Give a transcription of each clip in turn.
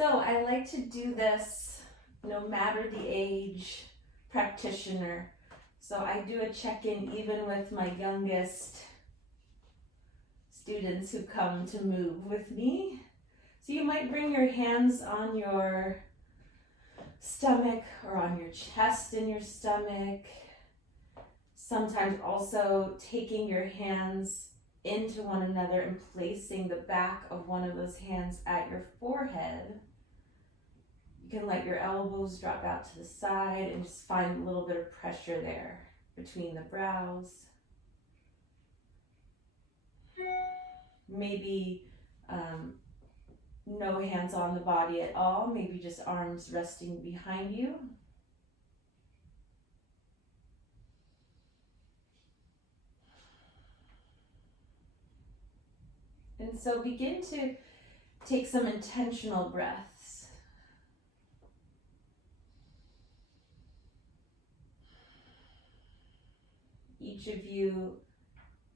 So I like to do this no matter the age, practitioner. So I do a check-in even with my youngest students who come to move with me. So you might bring your hands on your stomach or on your chest and your stomach. Sometimes also taking your hands into one another and placing the back of one of those hands at your forehead. You can let your elbows drop out to the side and just find a little bit of pressure there between the brows. Maybe no hands on the body at all, maybe just arms resting behind you. And so begin to take some intentional breaths. Each of you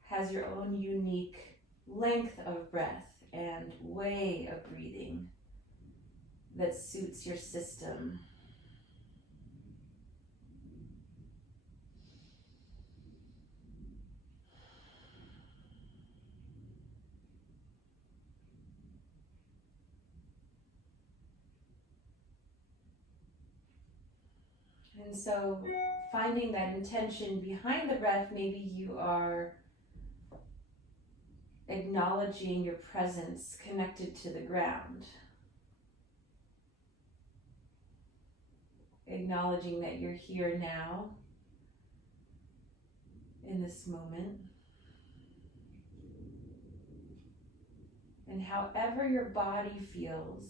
has your own unique length of breath and way of breathing that suits your system. And so finding that intention behind the breath, maybe you are acknowledging your presence connected to the ground. Acknowledging that you're here now in this moment. And however your body feels,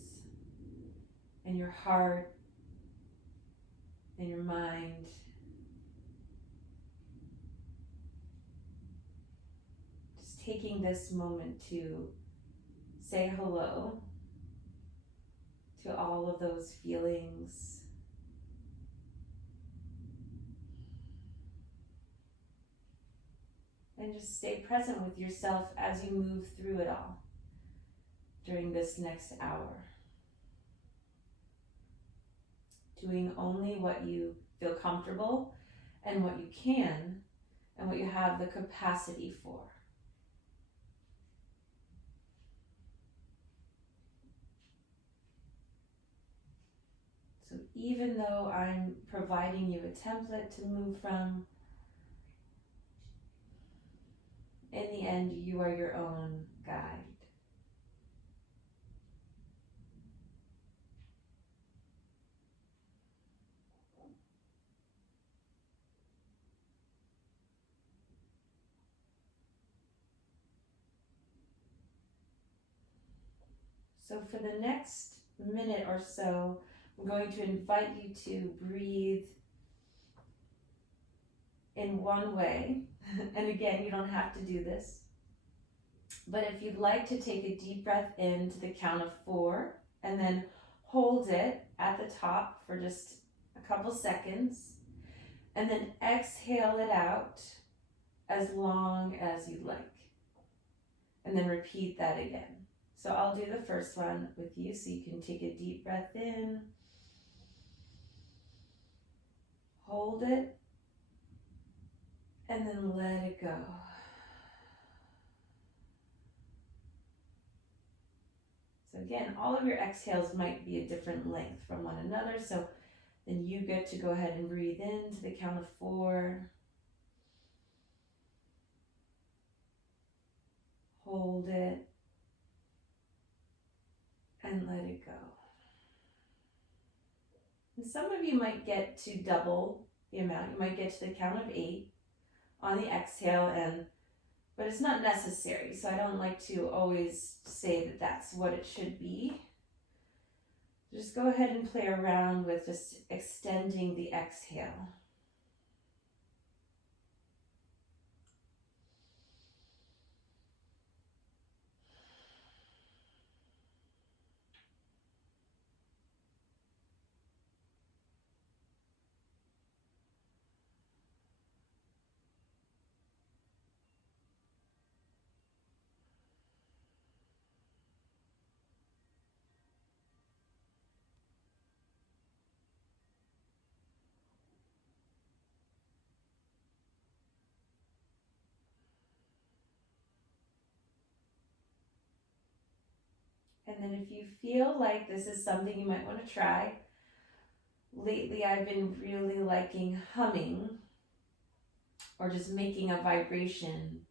and your heart, and your mind, just taking this moment to say hello to all of those feelings. And just stay present with yourself as you move through it all during this next hour. Doing only what you feel comfortable and what you can and what you have the capacity for. So even though I'm providing you a template to move from, in the end, you are your own guide. So for the next minute or so, I'm going to invite you to breathe in one way. And again, you don't have to do this. But if you'd like to take a deep breath in to the count of 4 and then hold it at the top for just a couple seconds and then exhale it out as long as you'd like. And then repeat that again. So I'll do the first one with you so you can take a deep breath in, hold it, and then let it go. So again, all of your exhales might be a different length from one another, so then you get to go ahead and breathe in to the count of 4. Hold it, and let it go. And some of you might get to double the amount. You might get to the count of 8 on the exhale, but it's not necessary. So I don't like to always say that that's what it should be. Just go ahead and play around with just extending the exhale. And then if you feel like this is something you might want to try, lately I've been really liking humming or just making a vibration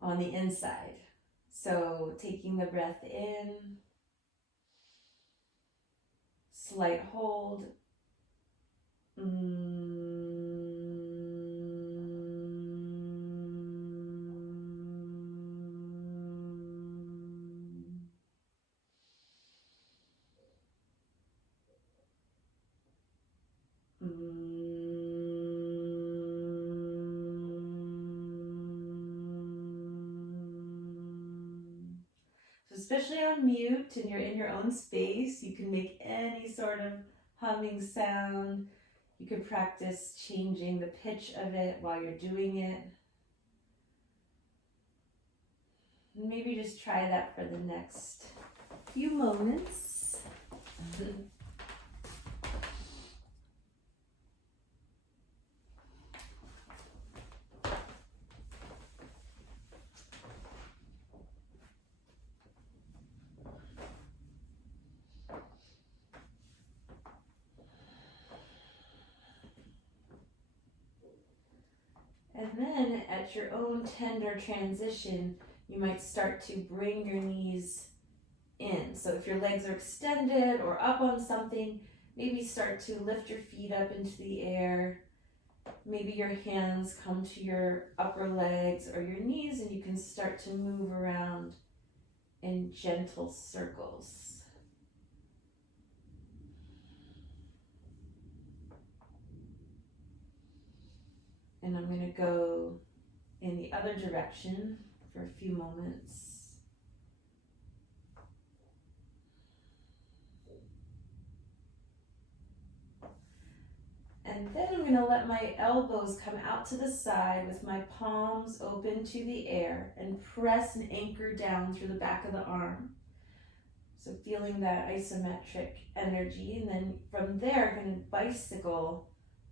on the inside. So taking the breath in, slight hold. Especially on mute and you're in your own space, you can make any sort of humming sound. You could practice changing the pitch of it while you're doing it. Maybe just try that for the next few moments. And then at your own tender transition, you might start to bring your knees in. So if your legs are extended or up on something, maybe start to lift your feet up into the air. Maybe your hands come to your upper legs or your knees and you can start to move around in gentle circles. And I'm going to go in the other direction for a few moments. And then I'm going to let my elbows come out to the side with my palms open to the air and press and anchor down through the back of the arm. So feeling that isometric energy, and then from there I'm going to bicycle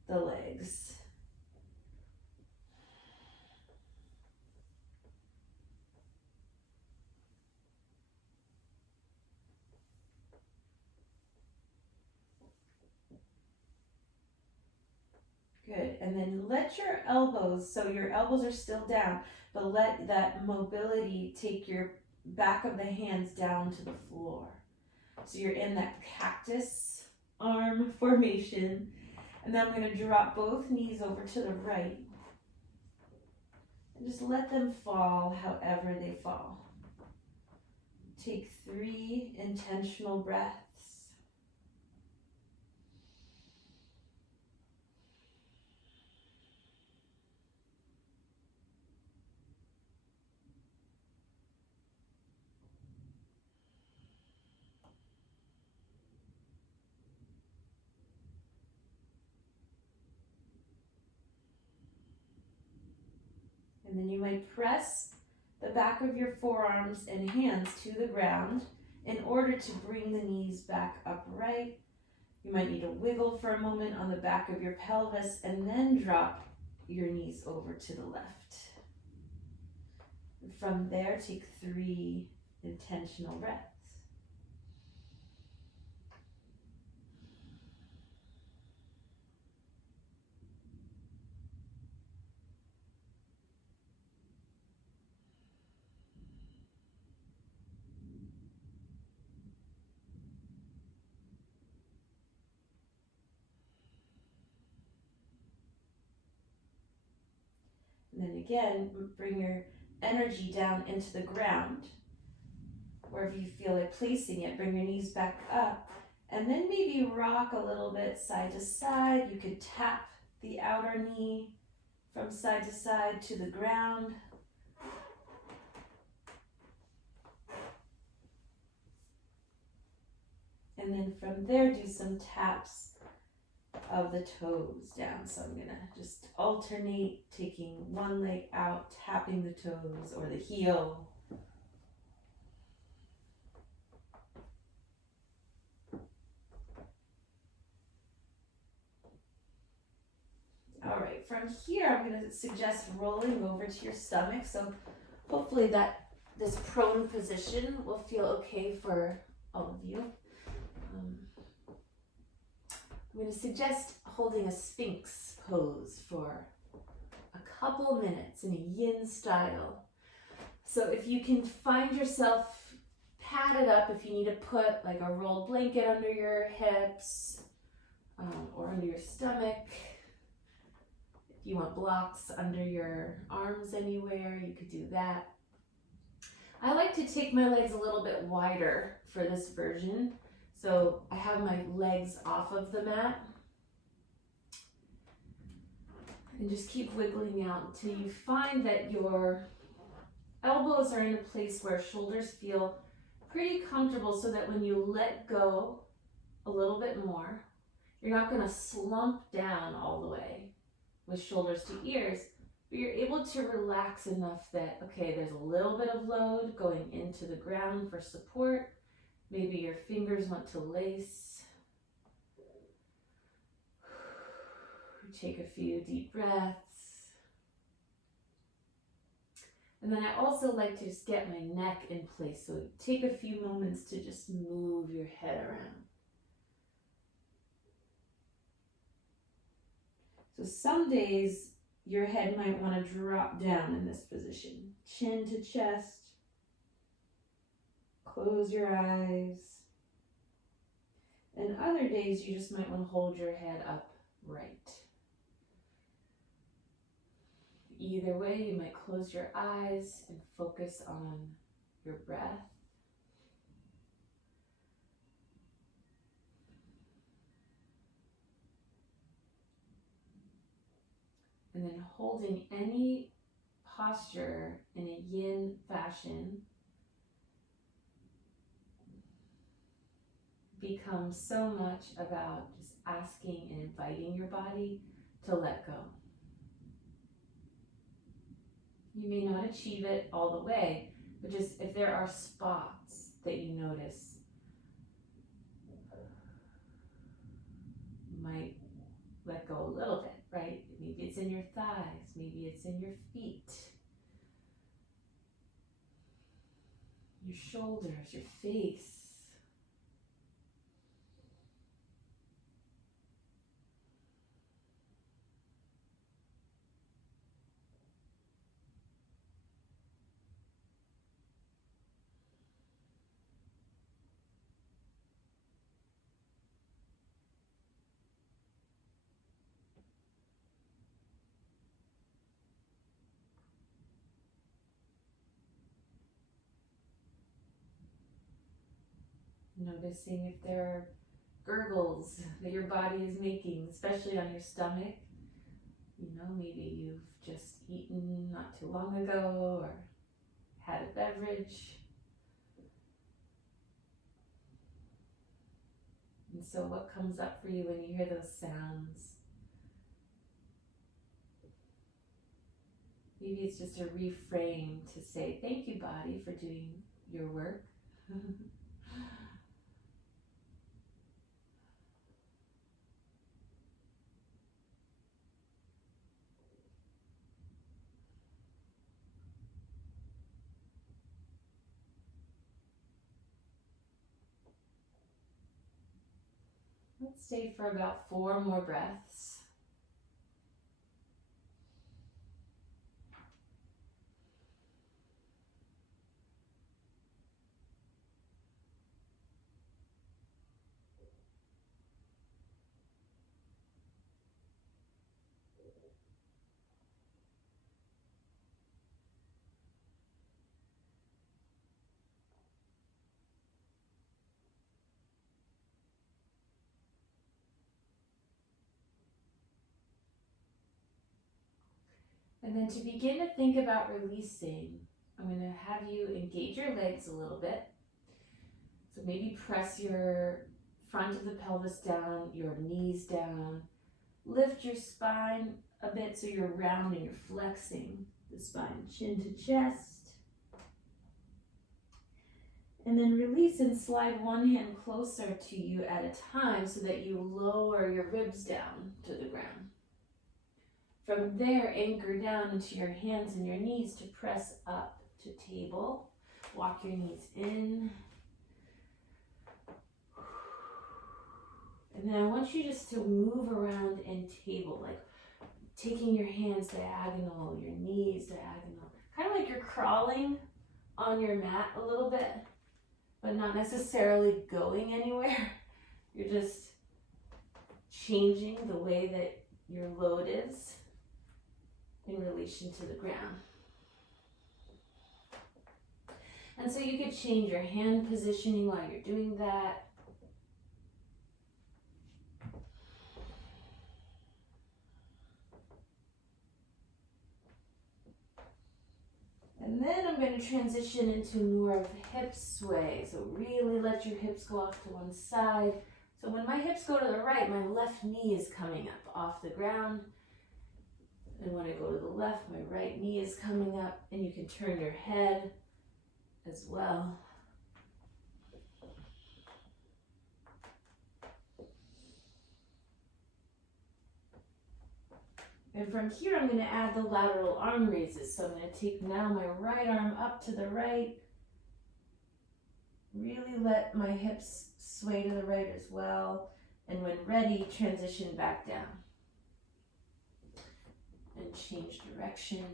the legs. Good, and then let your elbows, so your elbows are still down, but let that mobility take your back of the hands down to the floor. So you're in that cactus arm formation, and then I'm going to drop both knees over to the right, and just let them fall however they fall. Take 3 intentional breaths. And then you might press the back of your forearms and hands to the ground in order to bring the knees back upright. You might need to wiggle for a moment on the back of your pelvis and then drop your knees over to the left. From there, take 3 intentional breaths. And then again, bring your energy down into the ground. Wherever you feel like placing it, bring your knees back up. And then maybe rock a little bit side to side. You could tap the outer knee from side to side to the ground. And then from there, do some taps of the toes down. So I'm going to just alternate taking one leg out, tapping the toes or the heel. All right, from here I'm going to suggest rolling over to your stomach. So hopefully that this prone position will feel okay for all of you. I'm going to suggest holding a Sphinx pose for a couple minutes in a yin style. So if you can find yourself padded up, if you need to put like a rolled blanket under your hips or under your stomach, if you want blocks under your arms anywhere, you could do that. I like to take my legs a little bit wider for this version. So I have my legs off of the mat. And just keep wiggling out until you find that your elbows are in a place where shoulders feel pretty comfortable, so that when you let go a little bit more, you're not going to slump down all the way with shoulders to ears, but you're able to relax enough that, okay, there's a little bit of load going into the ground for support. Maybe your fingers want to lace. Take a few deep breaths. And then I also like to just get my neck in place. So take a few moments to just move your head around. So some days your head might want to drop down in this position. Chin to chest. Close your eyes. And other days you just might want to hold your head upright. Either way, you might close your eyes and focus on your breath. And then holding any posture in a yin fashion becomes so much about just asking and inviting your body to let go. You may not achieve it all the way, but just if there are spots that you notice, you might let go a little bit, right? Maybe it's in your thighs, maybe it's in your feet, your shoulders, your face. Noticing if there are gurgles that your body is making, especially on your stomach. You know, maybe you've just eaten not too long ago or had a beverage. And so what comes up for you when you hear those sounds? Maybe it's just a reframe to say, thank you, body, for doing your work. Let's stay for about 4 more breaths. And then to begin to think about releasing, I'm going to have you engage your legs a little bit. So maybe press your front of the pelvis down, your knees down. Lift your spine a bit so you're rounding, you're flexing the spine, chin to chest. And then release and slide one hand closer to you at a time so that you lower your ribs down to the ground. From there, anchor down into your hands and your knees to press up to table. Walk your knees in. And then I want you just to move around in table, like taking your hands diagonal, your knees diagonal. Kind of like you're crawling on your mat a little bit, but not necessarily going anywhere. You're just changing the way that your load is in relation to the ground. And so you could change your hand positioning while you're doing that. And then I'm going to transition into more of a hip sway. So really let your hips go off to one side. So when my hips go to the right, my left knee is coming up off the ground. And when I go to the left, my right knee is coming up. And you can turn your head as well. And from here, I'm going to add the lateral arm raises. So I'm going to take now my right arm up to the right. Really let my hips sway to the right as well. And when ready, transition back down. And change direction.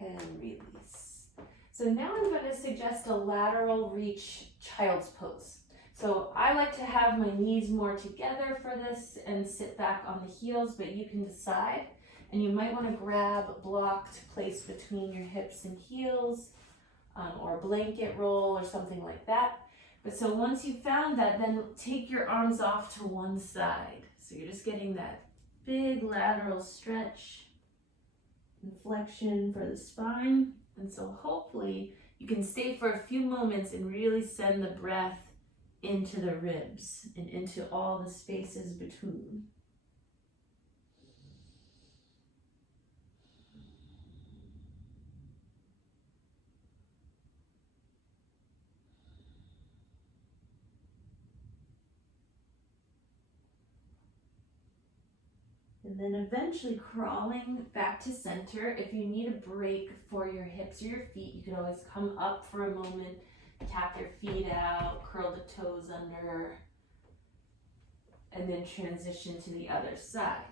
And release. So now I'm going to suggest a lateral reach child's pose. So I like to have my knees more together for this and sit back on the heels, but you can decide. And you might want to grab blocked place between your hips and heels, or a blanket roll or something like that. But so once you found that, then take your arms off to one side. So you're just getting that big lateral stretch and flexion for the spine. And so hopefully you can stay for a few moments and really send the breath into the ribs and into all the spaces between. And then eventually crawling back to center. If you need a break for your hips or your feet, you can always come up for a moment, tap your feet out, curl the toes under, and then transition to the other side.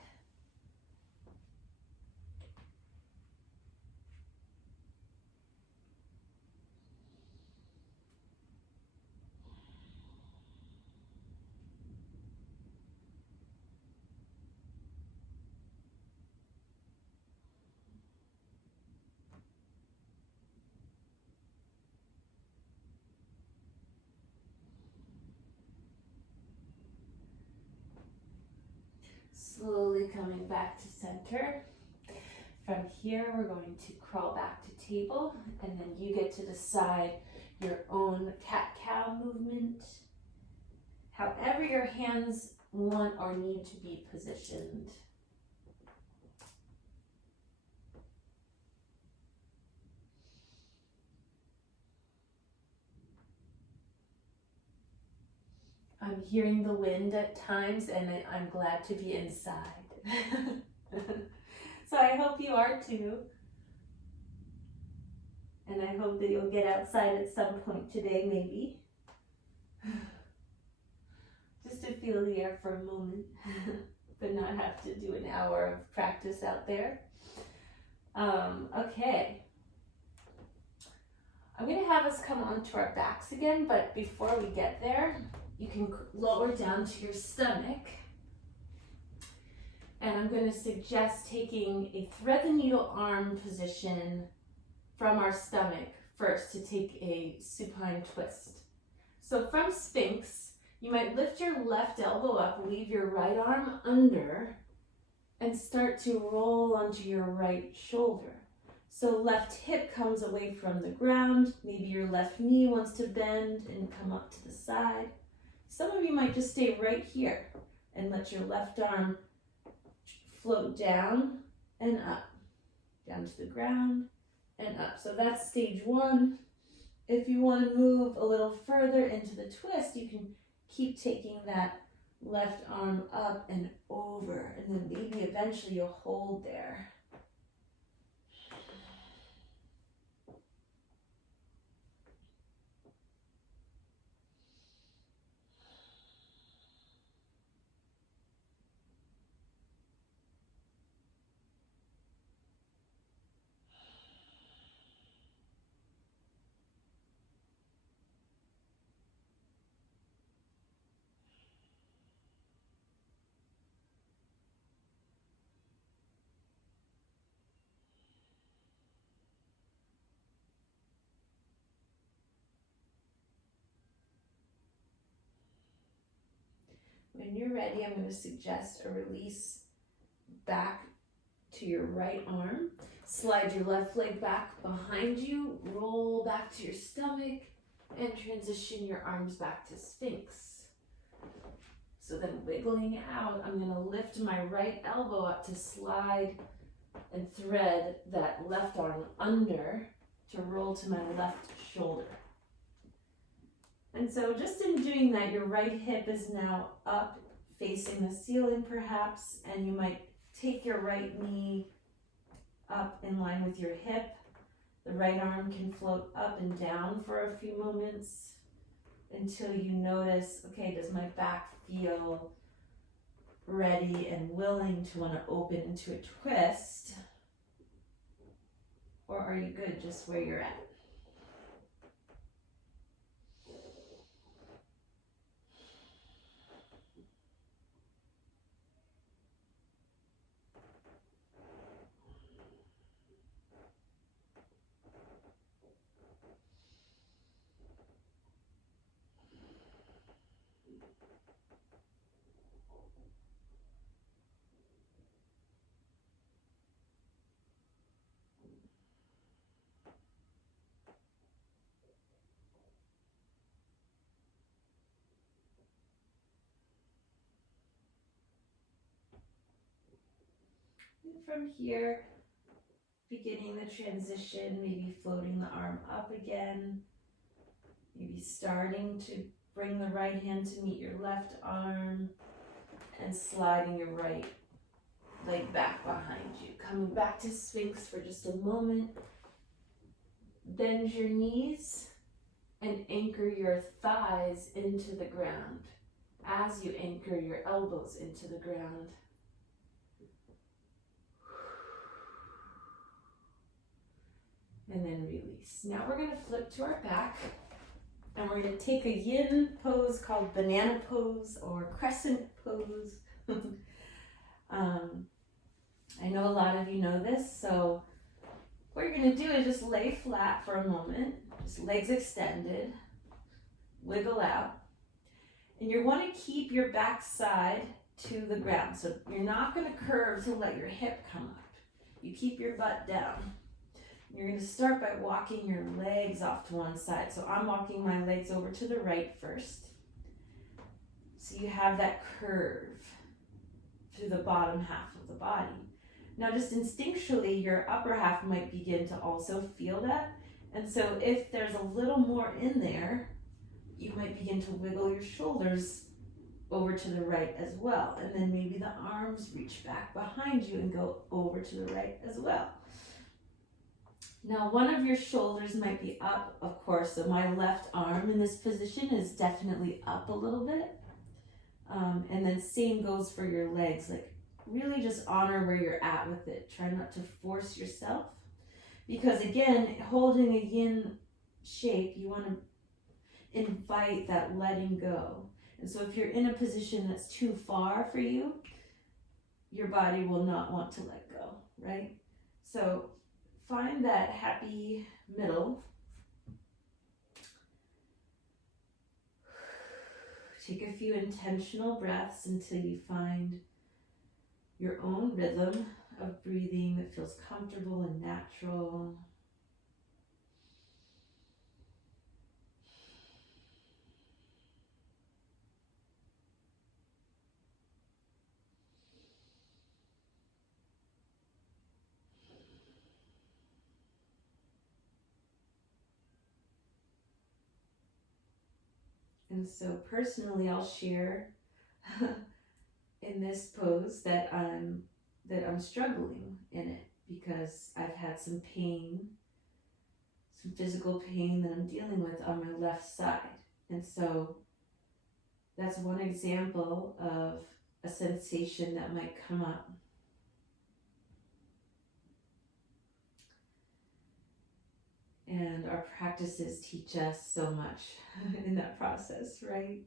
Slowly coming back to center. From here, we're going to crawl back to table, and then you get to decide your own cat-cow movement, however your hands want or need to be positioned. I'm hearing the wind at times, and I'm glad to be inside. So I hope you are too. And I hope that you'll get outside at some point today, maybe. Just to feel the air for a moment, but not have to do an hour of practice out there. Okay. I'm going to have us come onto our backs again, but before we get there, you can lower down to your stomach. And I'm going to suggest taking a thread the needle arm position from our stomach first to take a supine twist. So from Sphinx, you might lift your left elbow up, leave your right arm under, and start to roll onto your right shoulder. So left hip comes away from the ground. Maybe your left knee wants to bend and come up to the side. Some of you might just stay right here and let your left arm float down and up, down to the ground and up. So that's stage one. If you want to move a little further into the twist, you can keep taking that Left arm up and over, and then maybe eventually you'll hold there. When you're ready, I'm going to suggest a release back to your right arm. Slide your left leg back behind you, roll back to your stomach, and transition your arms back to Sphinx. So then wiggling out, I'm going to lift my right elbow up to slide and thread that left arm under to roll to my left shoulder. And so just in doing that, your right hip is now up facing the ceiling perhaps, and you might take your right knee up in line with your hip. The right arm can float up and down for a few moments until you notice, okay, does my back feel ready and willing to want to open into a twist? Or are you good just where you're at? From here, beginning the transition, maybe floating the arm up again, maybe starting to bring the right hand to meet your left arm, and sliding your right leg back behind you. Coming back to Sphinx for just a moment. Bend your knees and anchor your thighs into the ground as you anchor your elbows into the ground. And then release. Now we're going to flip to our back, and we're going to take a yin pose called banana pose or crescent pose. I know a lot of you know this, so what you're going to do is just lay flat for a moment, just legs extended, wiggle out, and you want to keep your back side to the ground. So you're not going to curve to let your hip come up. You keep your butt down. You're going to start by walking your legs off to one side. So I'm walking my legs over to the right first. So you have that curve through the bottom half of the body. Now just instinctually, your upper half might begin to also feel that. And so if there's a little more in there, you might begin to wiggle your shoulders over to the right as well. And then maybe the arms reach back behind you and go over to the right as well. Now, one of your shoulders might be up, of course, so my left arm in this position is definitely up a little bit. And then same goes for your legs, like really just honor where you're at with it. Try not to force yourself. Because again, holding a yin shape, you want to invite that letting go. And so if you're in a position that's too far for you, your body will not want to let go, right? So find that happy middle. Take a few intentional breaths until you find your own rhythm of breathing that feels comfortable and natural. And so personally, I'll share in this pose that I'm struggling in it because I've had some pain, some physical pain that I'm dealing with on my left side. And so that's one example of a sensation that might come up. And our practices teach us so much in that process, right?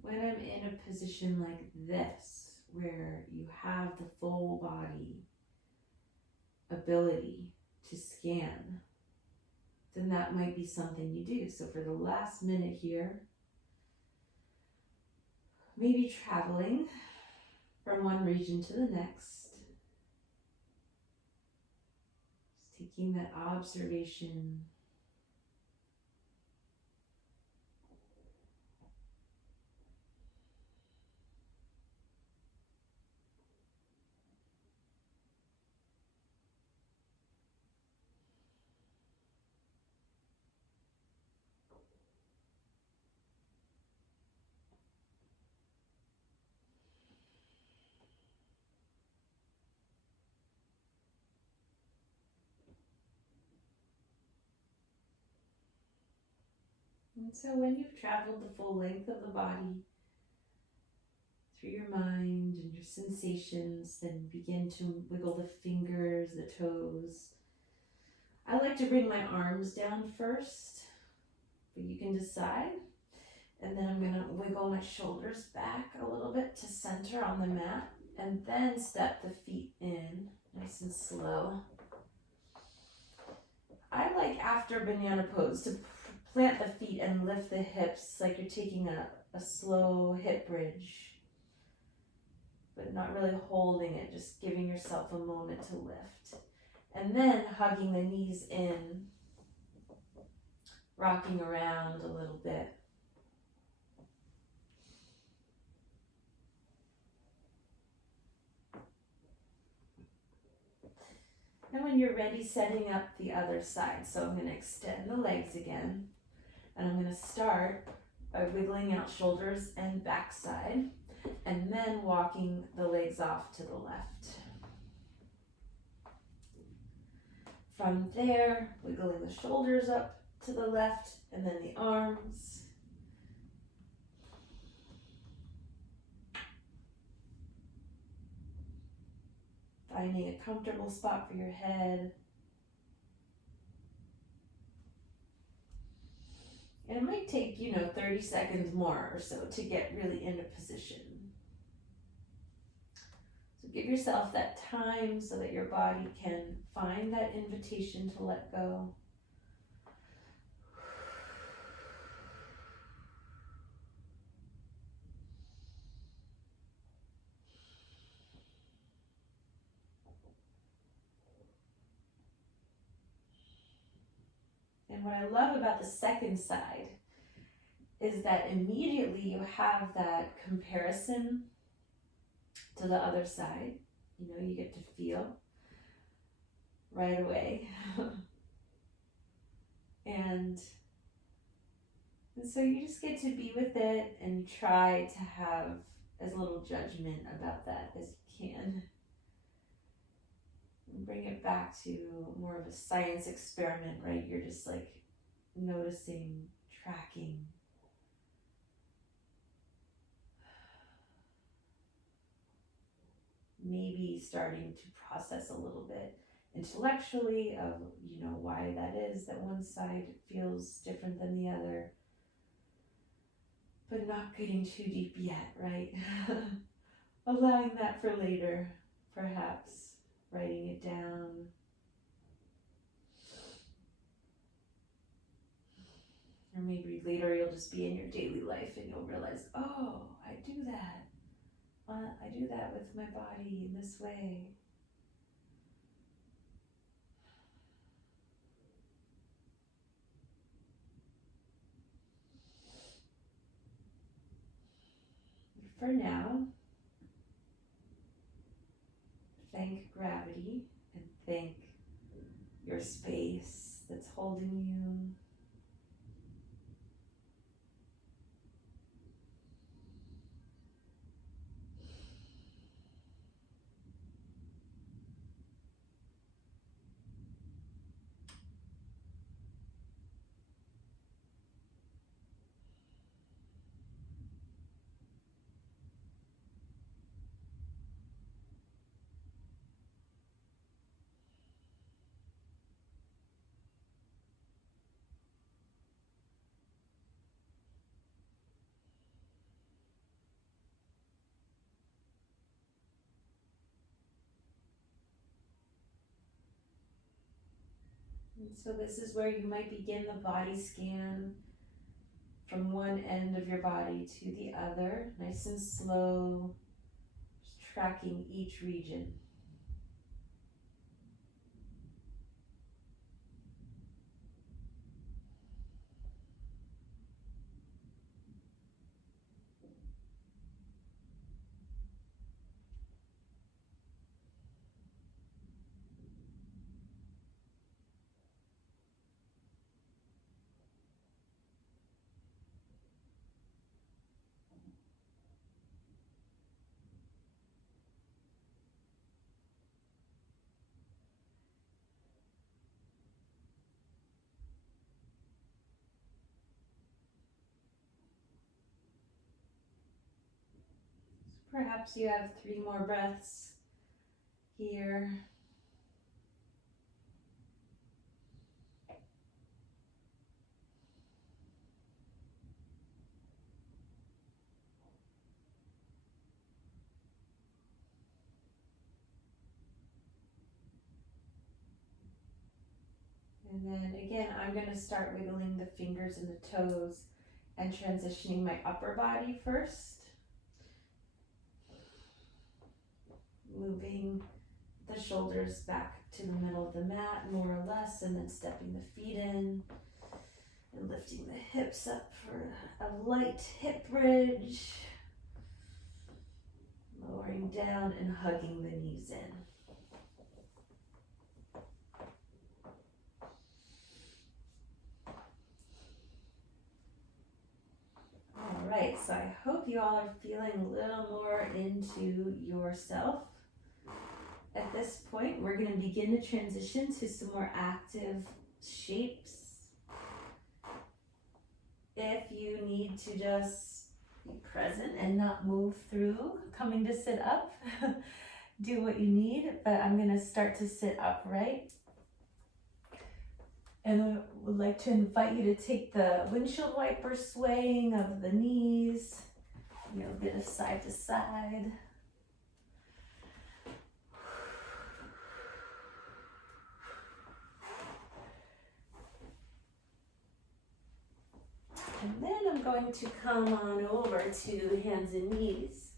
When I'm in a position like this, where you have the full body ability to scan, then that might be something you do. So for the last minute here, maybe traveling from one region to the next, just taking that observation. And so when you've traveled the full length of the body through your mind and your sensations, then begin to wiggle the fingers, the toes. I like to bring my arms down first, but you can decide. And then I'm gonna wiggle my shoulders back a little bit to center on the mat, and then step the feet in nice and slow. I like after banana pose to plant the feet and lift the hips like you're taking a slow hip bridge, but not really holding it, just giving yourself a moment to lift. And then hugging the knees in, rocking around a little bit. And when you're ready, setting up the other side. So I'm going to extend the legs again. And I'm going to start by wiggling out shoulders and backside. And then walking the legs off to the left. From there, wiggling the shoulders up to the left and then the arms. Finding a comfortable spot for your head. And it might take, 30 seconds more or so to get really into position. So give yourself that time so that your body can find that invitation to let go. And what I love about the second side is that immediately you have that comparison to the other side. You get to feel right away. and so you just get to be with it and try to have as little judgment about that as you can. Bring it back to more of a science experiment, right? You're just like noticing, tracking. Maybe starting to process a little bit intellectually of, why that is that one side feels different than the other. But not getting too deep yet, right? Allowing that for later, perhaps. Writing it down. Or maybe later you'll just be in your daily life and you'll realize, oh, I do that. I do that with my body in this way. For now, thank gravity and thank your space that's holding you. And so this is where you might begin the body scan from one end of your body to the other, nice and slow, just tracking each region. Perhaps you have 3 more breaths here. And then again, I'm going to start wiggling the fingers and the toes and transitioning my upper body first. Moving the shoulders back to the middle of the mat, more or less, and then stepping the feet in and lifting the hips up for a light hip bridge. Lowering down and hugging the knees in. All right, so I hope you all are feeling a little more into yourself. At this point, we're going to begin to transition to some more active shapes. If you need to just be present and not move through coming to sit up, do what you need, but I'm going to start to sit upright. And I would like to invite you to take the windshield wiper swaying of the knees, a bit of side to side. And then I'm going to come on over to hands and knees.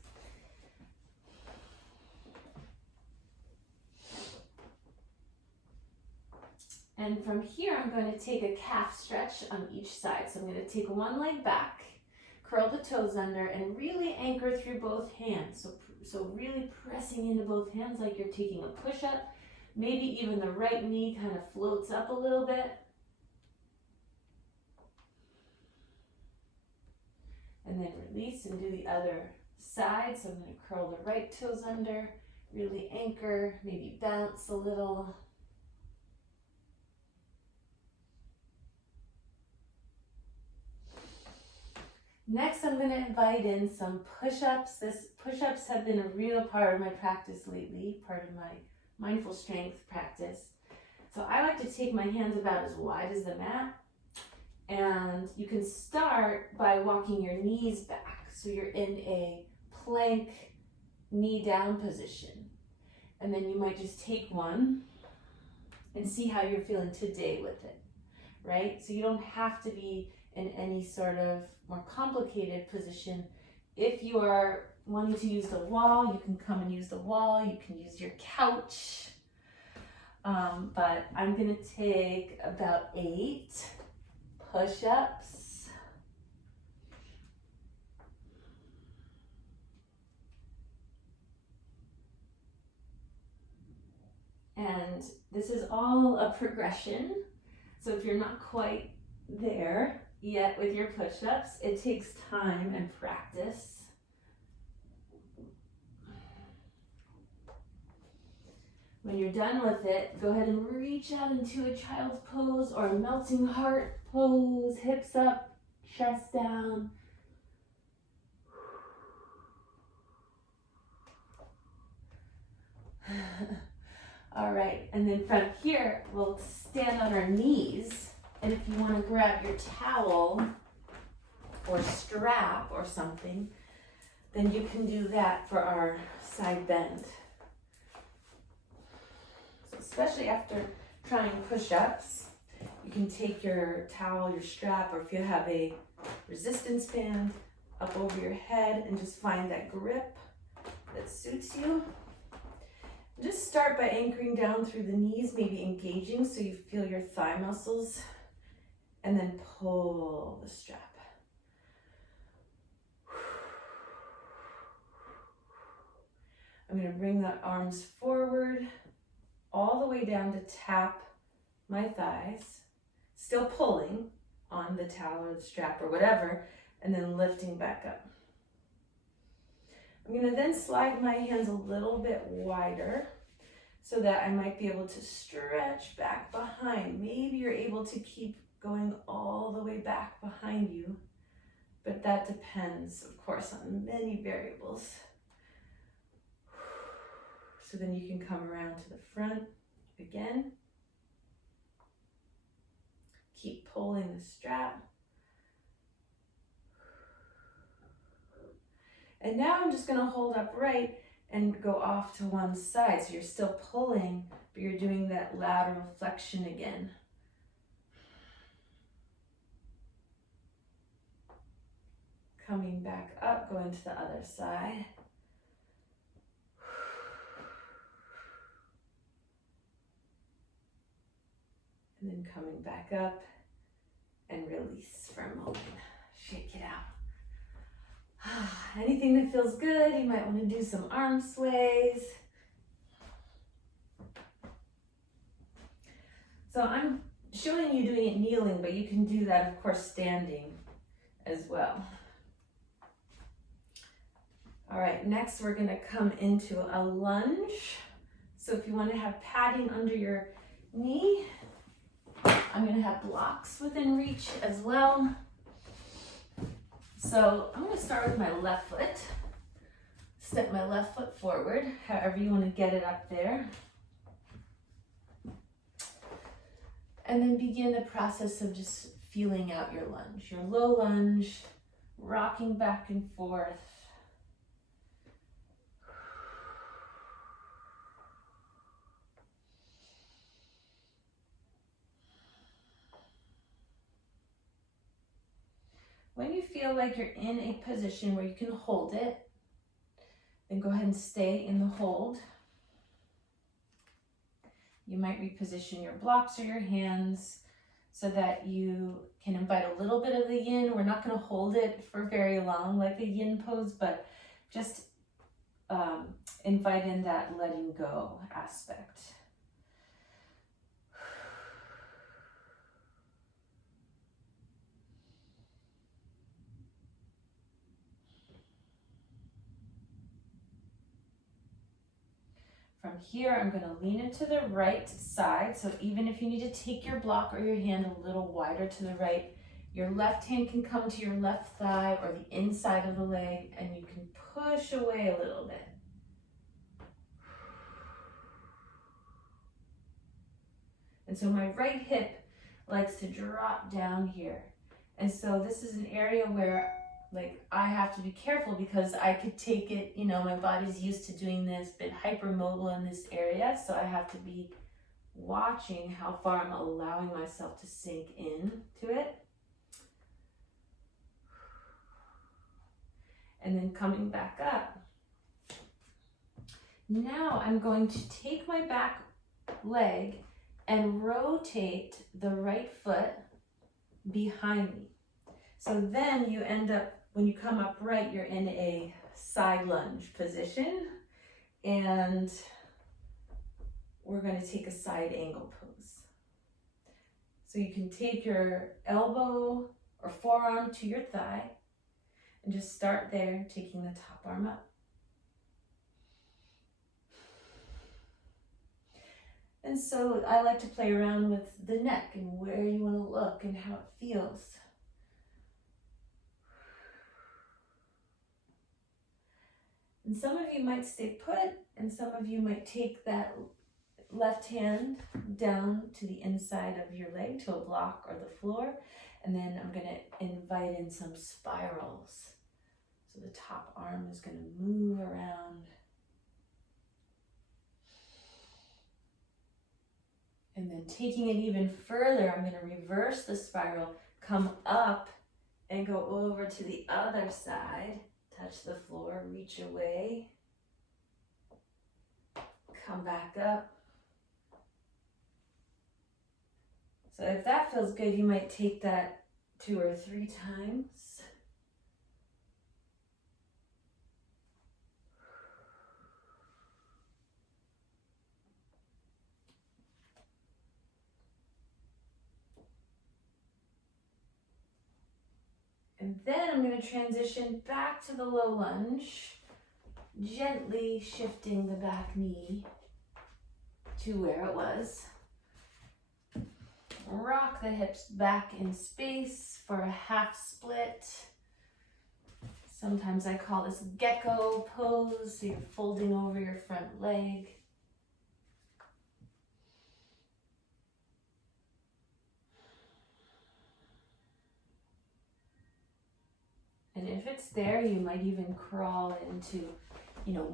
And from here, I'm going to take a calf stretch on each side. So I'm going to take one leg back, curl the toes under, and really anchor through both hands. So really pressing into both hands like you're taking a push-up. Maybe even the right knee kind of floats up a little bit. And then release and do the other side. So I'm going to curl the right toes under, really anchor, maybe bounce a little. Next, I'm going to invite in some push-ups. Push-ups have been a real part of my practice lately, part of my mindful strength practice. So I like to take my hands about as wide as the mat. And you can start by walking your knees back. So you're in a plank knee down position. And then you might just take one and see how you're feeling today with it. right? So you don't have to be in any sort of more complicated position. If you are wanting to use the wall, you can come and use the wall. You can use your couch. But I'm gonna take about 8 push-ups. And this is all a progression. So if you're not quite there yet with your push-ups, it takes time and practice. When you're done with it, go ahead and reach out into a child's pose or a melting heart pose, hips up, chest down. All right, and then from here, we'll stand on our knees. And if you want to grab your towel or strap or something, then you can do that for our side bend. So especially after trying push-ups, you can take your towel, your strap, or if you have a resistance band, up over your head and just find that grip that suits you. Just start by anchoring down through the knees, maybe engaging so you feel your thigh muscles, and then pull the strap. I'm going to bring the arms forward all the way down to tap my thighs, still pulling on the towel or the strap or whatever, and then lifting back up. I'm going to then slide my hands a little bit wider so that I might be able to stretch back behind. Maybe you're able to keep going all the way back behind you, but that depends, of course, on many variables. So then you can come around to the front again. Keep pulling the strap. And now I'm just going to hold upright and go off to one side. So you're still pulling, but you're doing that lateral flexion again. Coming back up, going to the other side. And then coming back up and release for a moment. Shake it out. Anything that feels good, you might want to do some arm sways. So I'm showing you doing it kneeling, but you can do that, of course, standing as well. All right, next we're going to come into a lunge. So if you want to have padding under your knee, I'm going to have blocks within reach as well. So I'm going to start with my left foot. Step my left foot forward, however you want to get it up there. And then begin the process of just feeling out your lunge. Your low lunge, rocking back and forth. When you feel like you're in a position where you can hold it, then go ahead and stay in the hold. You might reposition your blocks or your hands so that you can invite a little bit of the yin. We're not going to hold it for very long like a yin pose, but just invite in that letting go aspect. From here, I'm going to lean into the right side. So even if you need to take your block or your hand a little wider to the right, your left hand can come to your left thigh or the inside of the leg, and you can push away a little bit. And so my right hip likes to drop down here. And so this is an area where I have to be careful because I could take it, my body's used to doing this, been hypermobile in this area, so I have to be watching how far I'm allowing myself to sink in to it. And then coming back up. Now I'm going to take my back leg and rotate the right foot behind me. So then you end up, when you come upright, you're in a side lunge position, and we're going to take a side angle pose. So you can take your elbow or forearm to your thigh and just start there, taking the top arm up. And so I like to play around with the neck and where you want to look and how it feels. And some of you might stay put, and some of you might take that left hand down to the inside of your leg to a block or the floor. And then I'm going to invite in some spirals. So the top arm is going to move around. And then taking it even further, I'm going to reverse the spiral, come up and go over to the other side. Touch the floor, reach away, come back up. So if that feels good, you might take that 2 or 3 times. And then I'm going to transition back to the low lunge, gently shifting the back knee to where it was. Rock the hips back in space for a half split. Sometimes I call this gecko pose, so you're folding over your front leg. And if it's there, you might even crawl into,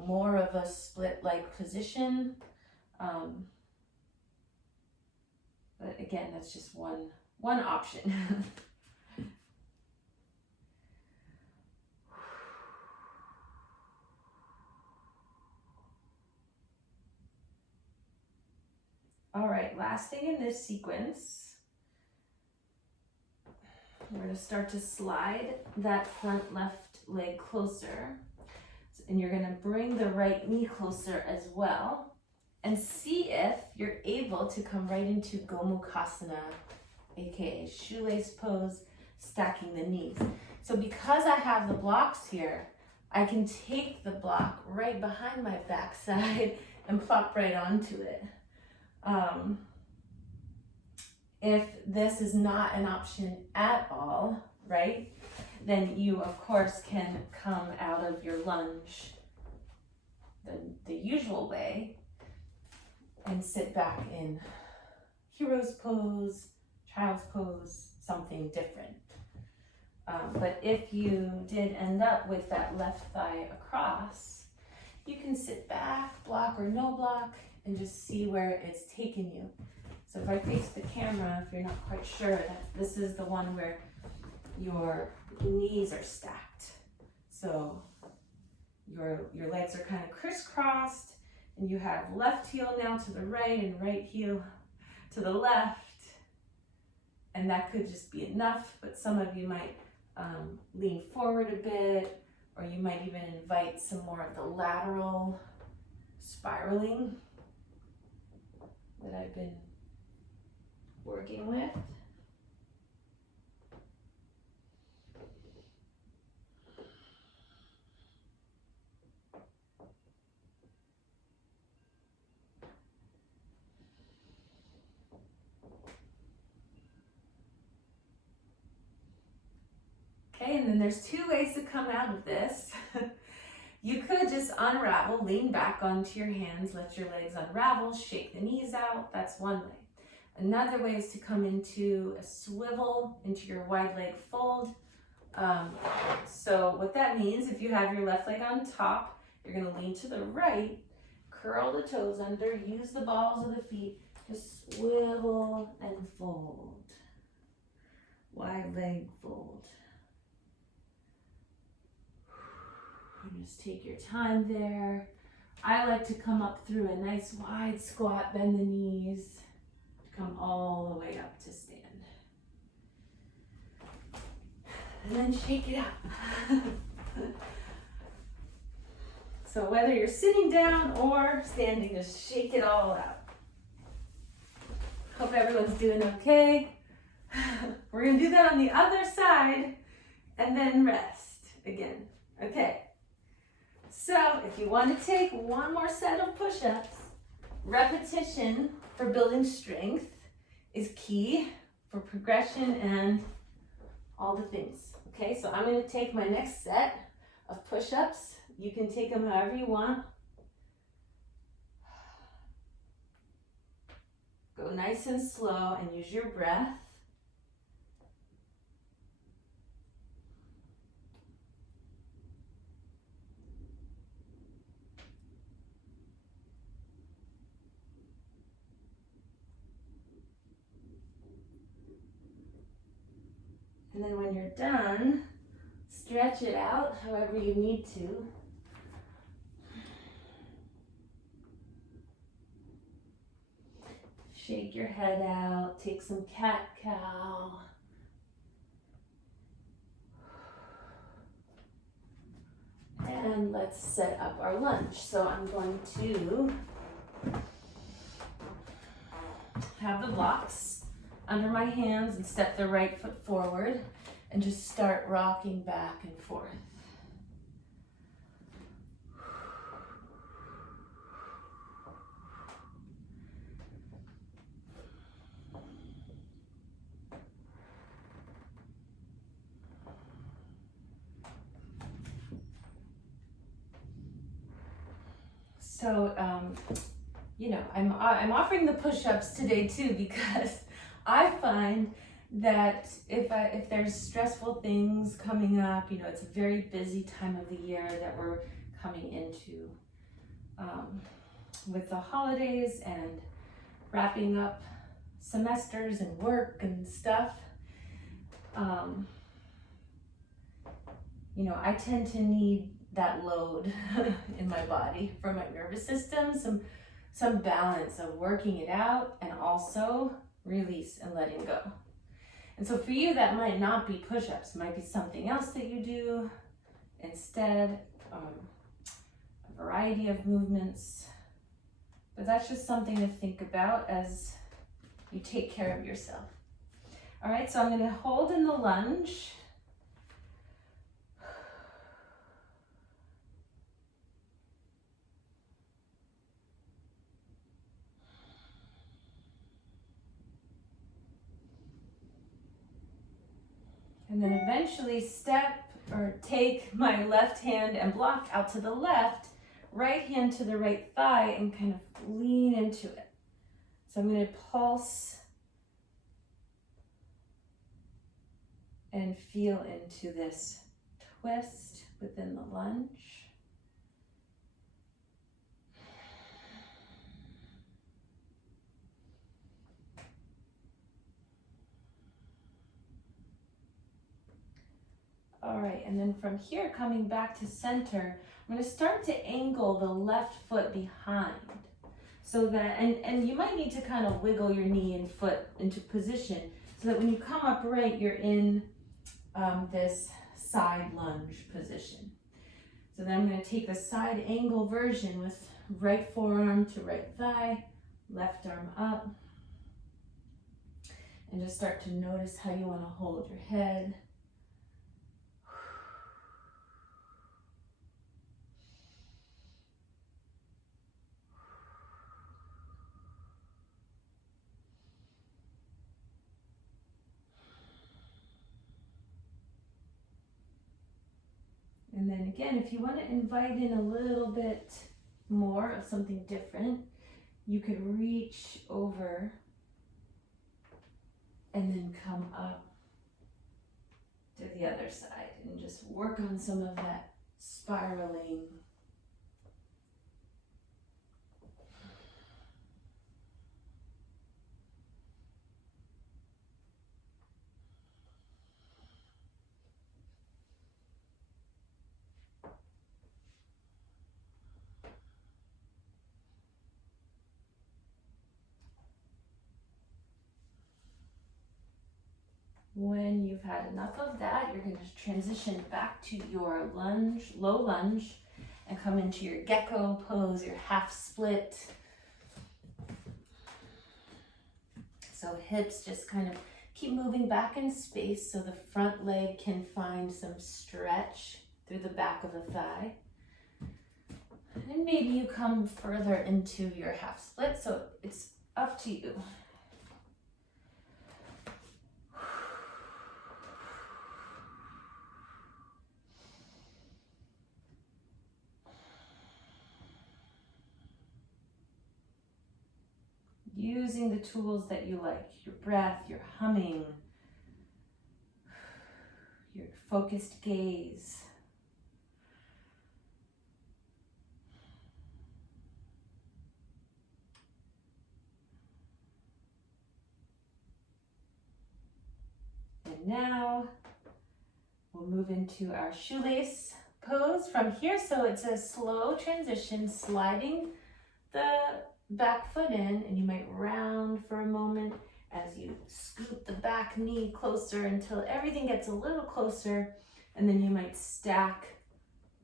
more of a split-like position. But again, that's just one option. All right, last thing in this sequence. We're going to start to slide that front left leg closer. And you're going to bring the right knee closer as well. And see if you're able to come right into Gomukhasana, aka shoelace pose, stacking the knees. So because I have the blocks here, I can take the block right behind my backside and plop right onto it. If this is not an option at all, right, then you of course can come out of your lunge the usual way and sit back in hero's pose, child's pose, something different. But if you did end up with that left thigh across, you can sit back, block or no block, and just see where it's taken you. So if I face the camera, if you're not quite sure, this is the one where your knees are stacked. So your legs are kind of crisscrossed, and you have left heel now to the right and right heel to the left. And that could just be enough, but some of you might lean forward a bit, or you might even invite some more of the lateral spiraling that I've been working with. Okay, and then there's 2 ways to come out of this. You could just unravel, lean back onto your hands, let your legs unravel, shake the knees out. That's one way. Another way is to come into a swivel, into your wide leg fold. So what that means, if you have your left leg on top, you're going to lean to the right, curl the toes under, use the balls of the feet Just swivel and fold. Wide leg fold. And just take your time there. I like to come up through a nice wide squat, bend the knees, come all the way up to stand. And then shake it up. So whether you're sitting down or standing, just shake it all out. Hope everyone's doing okay. We're gonna do that on the other side and then rest again. Okay. So if you want to take one more set of push-ups, repetition for building strength is key for progression and all the things. Okay, so I'm going to take my next set of push-ups. You can take them however you want. Go nice and slow and use your breath. And then when you're done, stretch it out however you need to. Shake your head out, take some cat-cow. And let's set up our lunge. So I'm going to have the blocks under my hands and step the right foot forward and just start rocking back and forth. So, you know, I'm offering the push-ups today too because I find that if there's stressful things coming up, you know, it's a very busy time of the year that we're coming into with the holidays and wrapping up semesters and work and stuff. You know, I tend to need that load in my body for my nervous system, some balance of working it out and also release and letting go. And so for you, that might not be push-ups, it might be something else that you do instead, a variety of movements. But that's just something to think about as you take care of yourself. All right, so I'm going to hold in the lunge. And then eventually step or take my left hand and block out to the left, right hand to the right thigh and kind of lean into it. So I'm going to pulse and feel into this twist within the lunge. All right, and then from here, coming back to center, I'm going to start to angle the left foot behind so that, and you might need to kind of wiggle your knee and foot into position so that when you come upright, you're in this side lunge position. So then I'm going to take the side angle version with right forearm to right thigh, left arm up, and just start to notice how you want to hold your head. And then again, if you want to invite in a little bit more of something different, you could reach over and then come up to the other side and just work on some of that spiraling. When you've had enough of that, you're going to transition back to your lunge, low lunge, and come into your gecko pose, your half split. So hips just kind of keep moving back in space so the front leg can find some stretch through the back of the thigh. And maybe you come further into your half split, so it's up to you. Using the tools that you like, your breath, your humming, your focused gaze. And now we'll move into our shoelace pose from here. So it's a slow transition, sliding the back foot in, and you might round for a moment as you scoop the back knee closer until everything gets a little closer, and then you might stack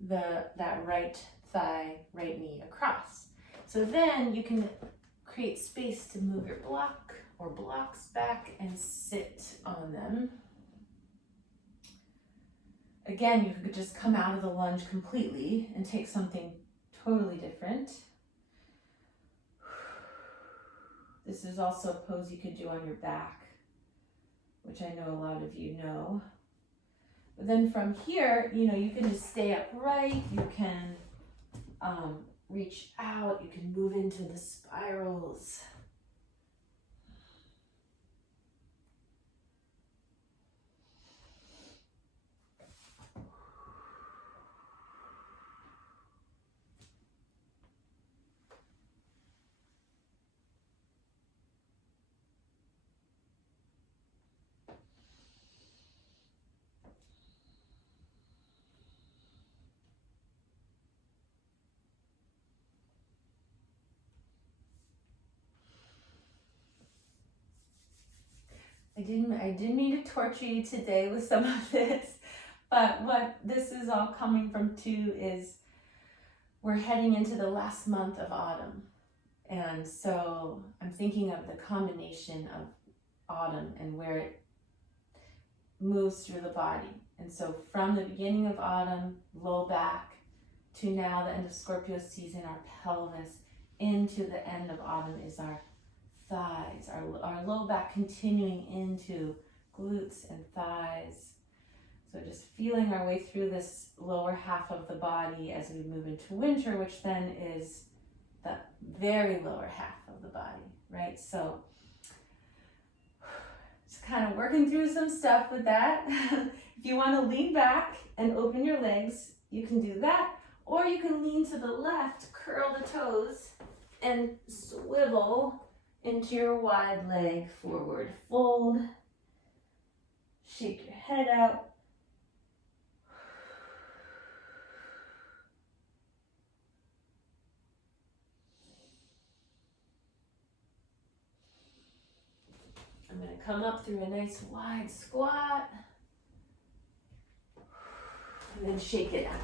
that right thigh, right knee across. So then you can create space to move your block or blocks back and sit on them. Again, you could just come out of the lunge completely and take something totally different. This is also a pose you could do on your back, which I know a lot of you know. But then from here, you can just stay upright. You can reach out. You can move into the spirals. I didn't mean to torture you today with some of this, but what this is all coming from too is we're heading into the last month of autumn. And so I'm thinking of the combination of autumn and where it moves through the body. And so from the beginning of autumn, low back, to now the end of Scorpio season, our pelvis, into the end of autumn is our thighs, our low back continuing into glutes and thighs. So just feeling our way through this lower half of the body as we move into winter, which then is the very lower half of the body, right? So just kind of working through some stuff with that. If you want to lean back and open your legs, you can do that. Or you can lean to the left, curl the toes, and swivel into your wide leg forward fold. Shake your head out. I'm going to come up through a nice wide squat. And then shake it out.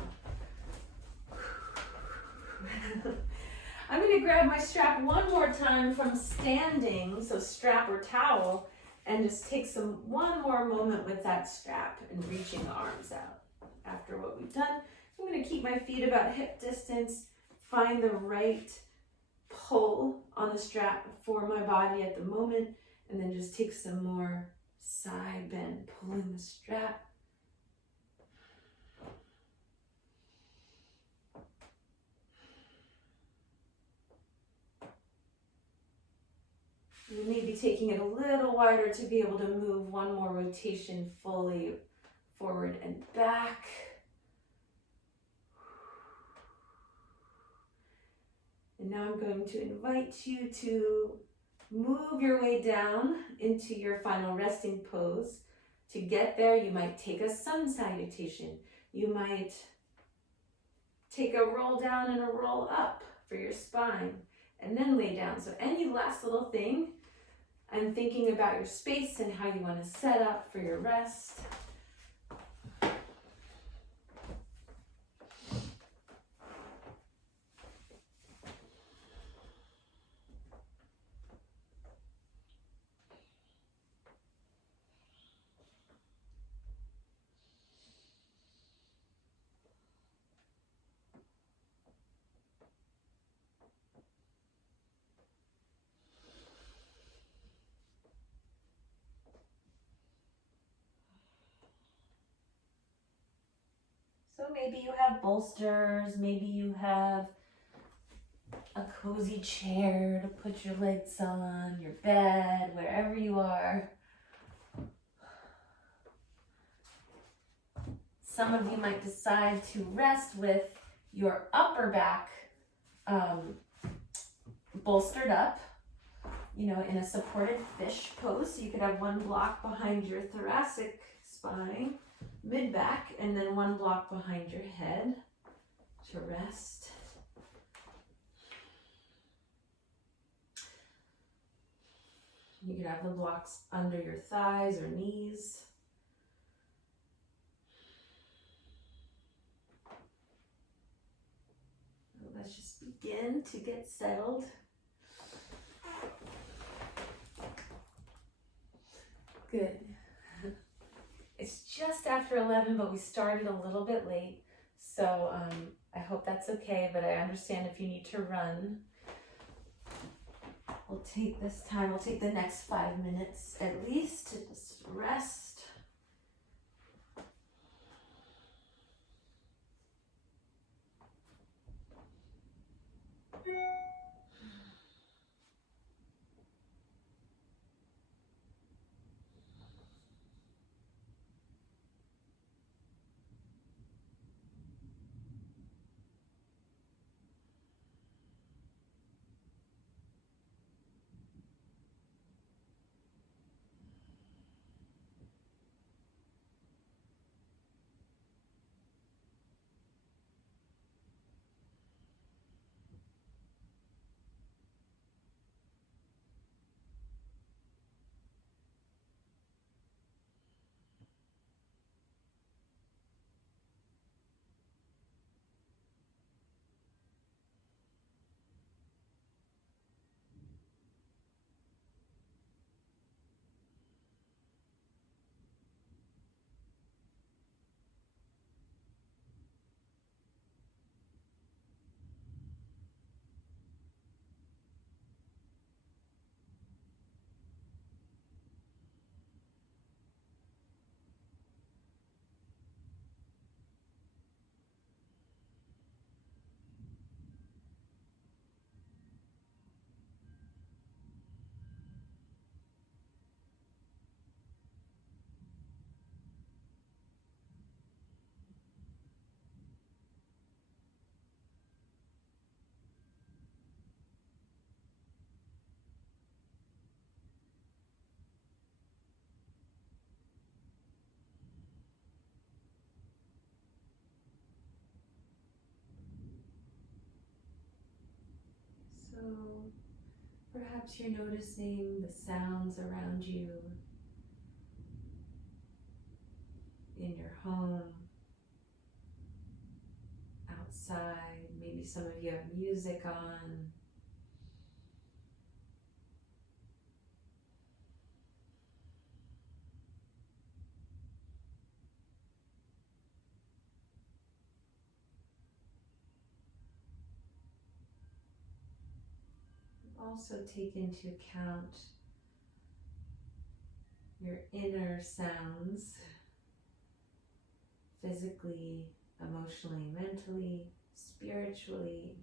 I'm going to grab my strap one more time from standing, so strap or towel, and just take one more moment with that strap and reaching the arms out. After what we've done, I'm going to keep my feet about hip distance, find the right pull on the strap for my body at the moment, and then just take some more side bend, pulling the strap. You may be taking it a little wider to be able to move one more rotation fully forward and back. And now I'm going to invite you to move your way down into your final resting pose. To get there, you might take a sun salutation. You might take a roll down and a roll up for your spine, and then lay down. So any last little thing and thinking about your space and how you want to set up for your rest. So maybe you have bolsters, maybe you have a cozy chair to put your legs on, your bed, wherever you are. Some of you might decide to rest with your upper back bolstered up, you know, in a supported fish pose. So you could have one block behind your thoracic spine, mid-back, and then one block behind your head to rest. You could have the blocks under your thighs or knees. Let's just begin to get settled. Good. It's just after 11, but we started a little bit late. So I hope that's okay, but I understand if you need to run. We'll take this time, we'll take the next 5 minutes at least to just rest. So perhaps you're noticing the sounds around you in your home, outside. Maybe some of you have music on. Also take into account your inner sounds, physically, emotionally, mentally, spiritually.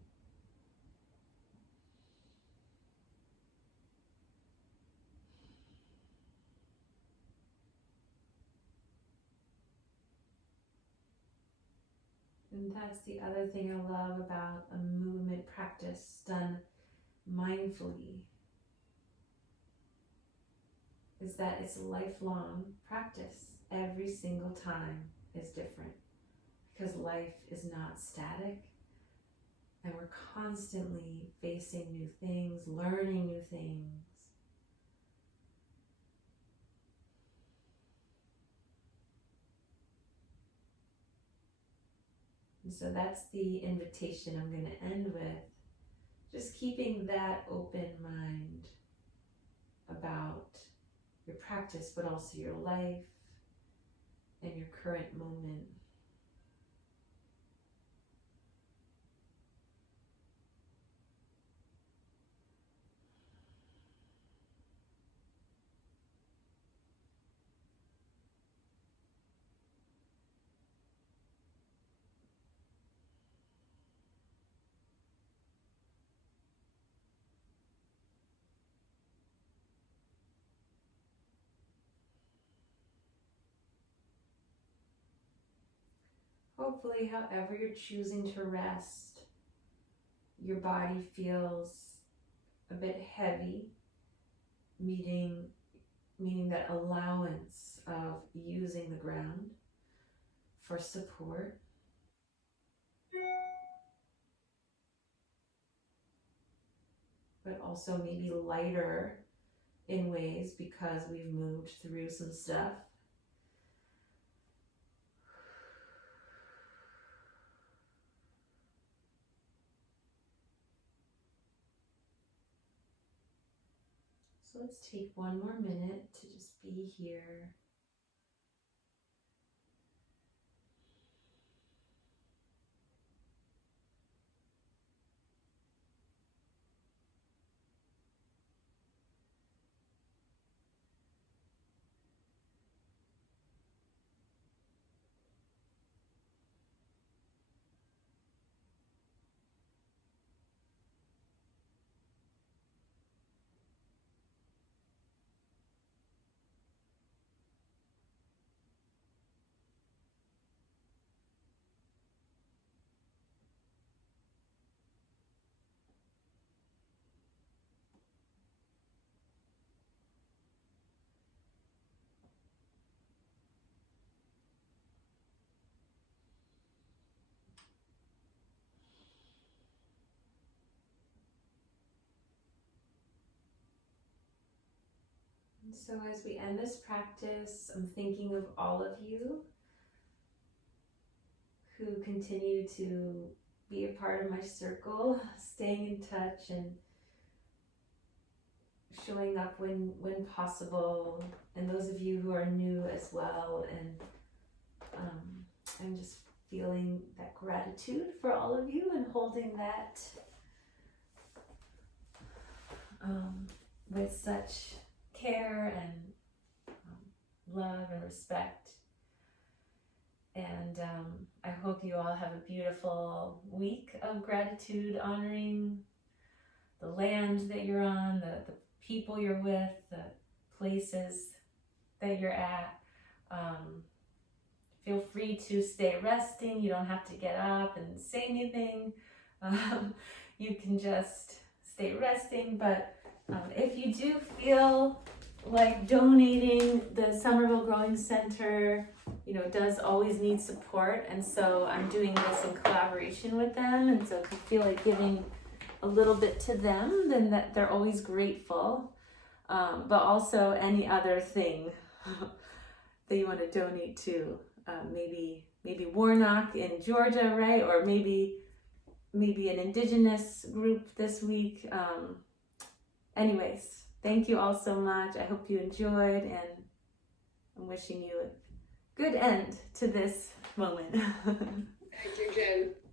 And that's the other thing I love about a movement practice done mindfully, is that it's a lifelong practice. Every single time is different because life is not static and we're constantly facing new things, learning new things. And so that's the invitation I'm going to end with. Just keeping that open mind about your practice, but also your life and your current moment. Hopefully, however you're choosing to rest, your body feels a bit heavy, meaning that allowance of using the ground for support. But also maybe lighter in ways because we've moved through some stuff. So let's take one more minute to just be here. And so as we end this practice, I'm thinking of all of you who continue to be a part of my circle, staying in touch and showing up when possible, and those of you who are new as well. And I'm just feeling that gratitude for all of you and holding that with such care and love and respect. And I hope you all have a beautiful week of gratitude, honoring the land that you're on, the people you're with, the places that you're at. Feel free to stay resting. You don't have to get up and say anything. You can just stay resting. But if you do feel like donating, the Somerville Growing Center, does always need support. And so I'm doing this in collaboration with them. And so if you feel like giving a little bit to them, then that they're always grateful. But also any other thing that you want to donate to, maybe Warnock in Georgia, right? Or maybe an indigenous group this week. Anyways, thank you all so much. I hope you enjoyed, and I'm wishing you a good end to this moment. Thank you, Jen.